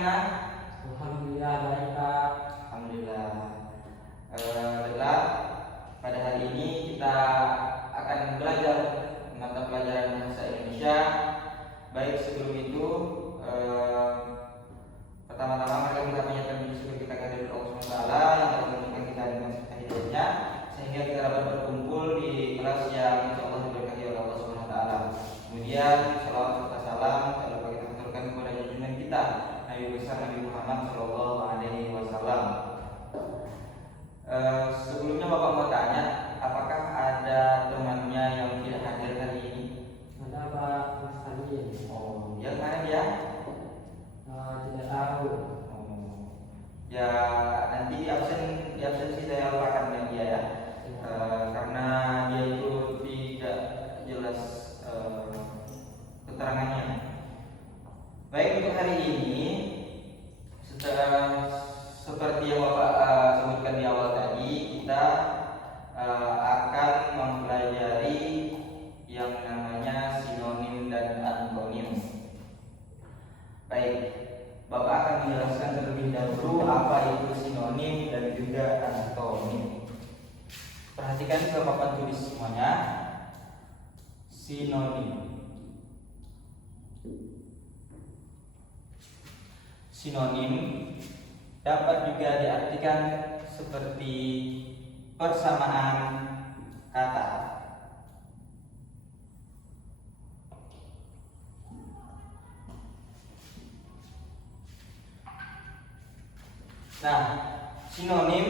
gimana? Alhamdulillah baik Pak. Alhamdulillah. Baiklah, pada hari ini kita akan belajar mata pelajaran bahasa Indonesia. Baik, sebelum itu pertama-tama mari kita menyatakan puji syukur kita kepada Allah SWT yang telah menunjukkan kita dengan serta hidupnya sehingga kita dapat berkumpul di kelas yang insya Allah diberkati oleh Allah SWT. Kemudian salawat serta salam tak lupa kita aturkan kepada junjungan kita Nabi besar Nabi Muhammad SAW. Sebelumnya Bapak mau tanya, apakah ada temannya yang tidak hadir hari ini? Ada Pak Mas Tadi? Oh, yang mana dia? Tidak tahu. Oh, ya nanti di absensi saya lupakan dia ya, karena dia itu tidak jelas keterangannya. Baik, untuk hari ini seperti yang Bapak sebutkan di awal tadi, kita akan mempelajari yang namanya sinonim dan antonim. Baik, Bapak akan menjelaskan terlebih dahulu apa itu sinonim dan juga antonim. Perhatikan ke papan tulis semuanya. Sinonim. Sinonim dapat juga diartikan seperti persamaan kata. Nah, sinonim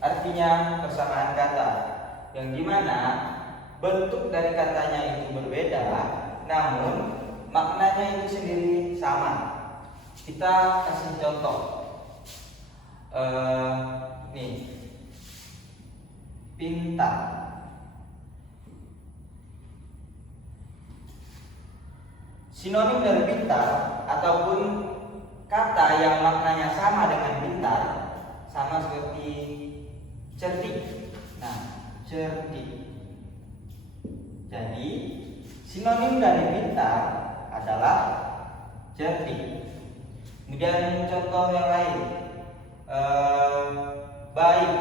artinya persamaan kata, yang dimana bentuk dari katanya itu berbeda, namun maknanya itu sendiri sama. Kita kasih contoh. Nih, pintar. Sinonim dari pintar ataupun kata yang maknanya sama dengan pintar, sama seperti cerdik. Nah, cerdik. Jadi sinonim dari pintar adalah cerdik. Kemudian contoh yang lain, baik.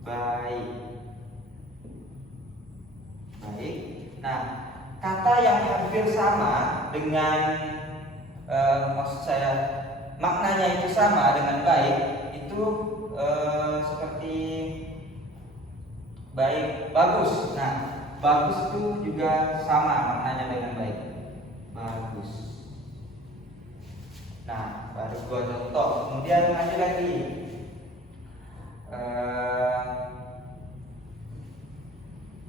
Baik. Baik. Nah, kata yang hampir sama dengan maksud saya maknanya itu sama dengan baik itu seperti baik, bagus. Nah, bagus itu juga sama maknanya dengan baik, bagus. Nah, baru dua contoh. Kemudian lanjut lagi.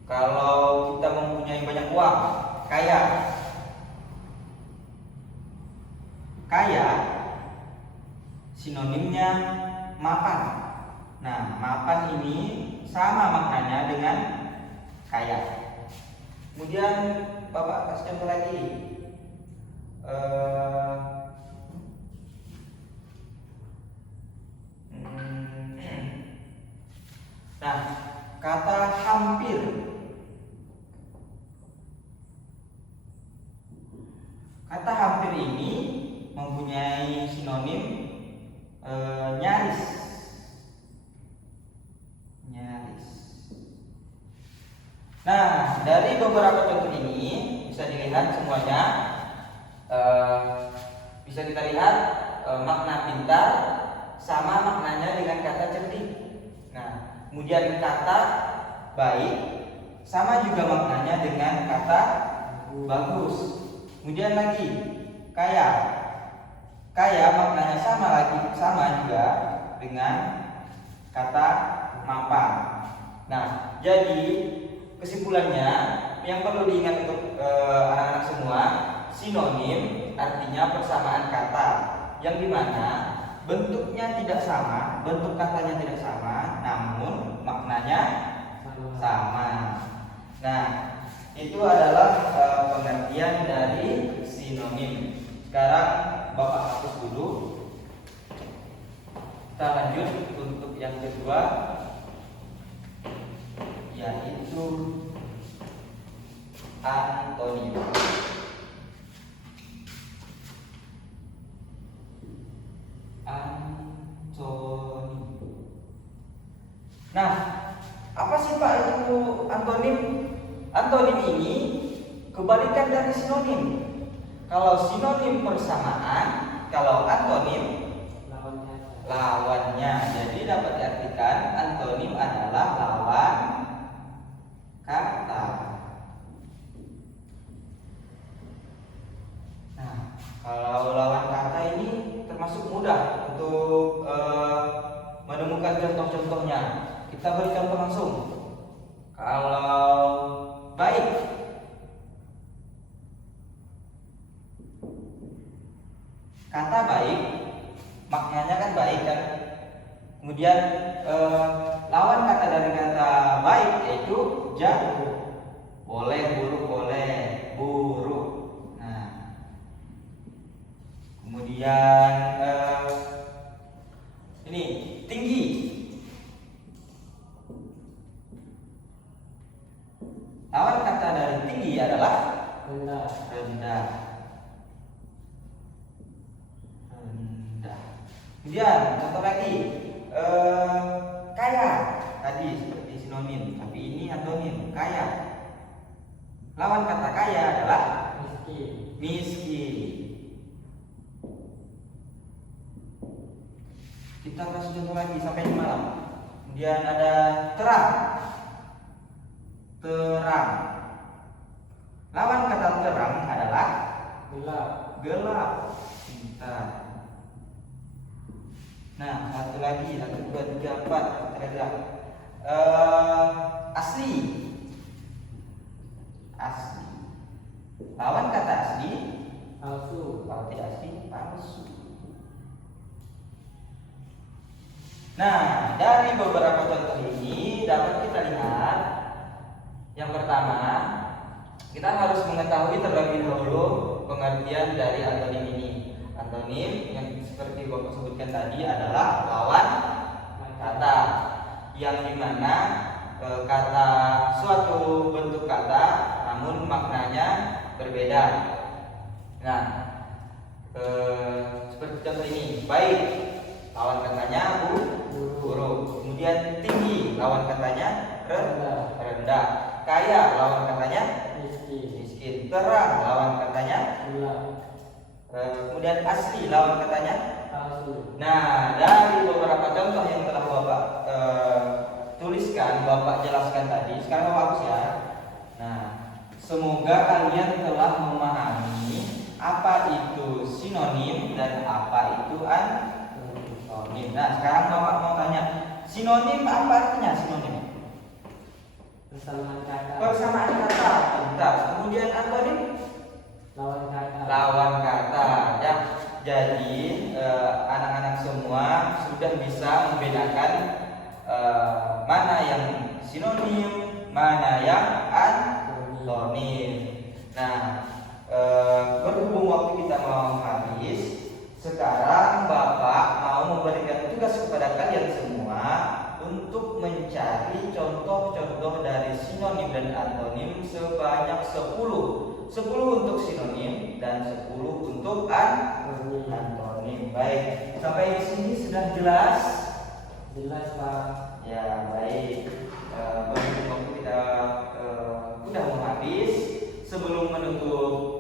Kalau kita mempunyai banyak uang, kaya. Kaya sinonimnya mapan. Nah, mapan ini sama maknanya dengan kaya. Kemudian Bapak kasih contoh lagi. Nah, kata hampir. Kata hampir ini mempunyai sinonim nyaris. Nyaris. Nah, dari beberapa contoh ini bisa dilihat semuanya, bisa kita lihat makna pintar sama maknanya dengan kata cerdik. Nah, kemudian kata baik sama juga maknanya dengan kata bagus. Kemudian lagi kaya. Kaya maknanya sama juga dengan kata mapan. Nah, jadi kesimpulannya yang perlu diingat untuk anak-anak semua, sinonim artinya persamaan kata, yang dimana bentuknya tidak sama, bentuk katanya tidak sama, namun maknanya sama. Nah, itu adalah pengertian dari sinonim. Sekarang Bapak hapus dulu. Kita lanjut untuk yang kedua, yaitu antonim. antonim. Nah, apa sih Pak itu antonim? Antonim ini kebalikan dari sinonim. Kalau sinonim persamaan, kalau antonim lawannya. Jadi dapat diartikan antonim adalah lawan kata. Nah, kalau lawan kata ini termasuk mudah untuk menemukan contoh-contohnya. Kita beri contoh langsung. Kalau baik, kata baik maknanya kan baik kan. Kemudian lawan kata dari kata baik yaitu jauh. Boleh, buruk, boleh, buruk. Nah, kemudian ini tinggi. Lawan kata dari tinggi adalah rendah. rendah. Kemudian contoh lagi, kaya. Tadi seperti sinonim, tapi ini antonim, kaya. Lawan kata kaya adalah Miskin. miskin. Kita kasih contoh lagi sampai di malam. Kemudian ada terang. Terang. Lawan kata terang adalah Gelap. gelap. Nah, satu lagi, 1, 2, 3, 4, ada asli. Asli. Lawan kata asli, Palsu. kalau tidak asli, palsu. Nah, dari beberapa contoh ini dapat kita lihat. Yang pertama, kita harus mengetahui terlebih dahulu pengertian dari antonim ini. Antonim yang seperti Bapak sebutkan tadi adalah lawan kata, yang dimana kata suatu bentuk kata namun maknanya berbeda. Nah, seperti contoh ini, baik lawan katanya buruk. Kemudian tinggi lawan katanya rendah. Kaya lawan katanya miskin. Terang lawan katanya Gelap. kemudian asli lawan katanya Palsu. Nah, dari beberapa contoh yang telah Bapak tuliskan, Bapak jelaskan tadi, sekarang Bapak hapus ya. Nah, semoga kalian telah memahami apa itu sinonim dan apa itu antonim. Nah, sekarang Bapak mau tanya, sinonim apa artinya sinonim? Persamaan kata. Persamaan kata. Bentar. Kemudian antonim? Lawan kata. Lawan kata. Ya. Jadi anak-anak semua sudah bisa membedakan mana yang sinonim, mana yang antonim. Nah, berhubung waktu kita mau habis, sekarang Bapak mau memberikan tugas kepada kalian semua untuk mencari contoh-contoh dari sinonim dan antonim sebanyak 10. 10 untuk sinonim dan 10 untuk antonim. Baik, sampai di sini sudah jelas? Jelas, Pak. Ya, baik. Berhubung waktu kita sudah mau habis, sebelum menutup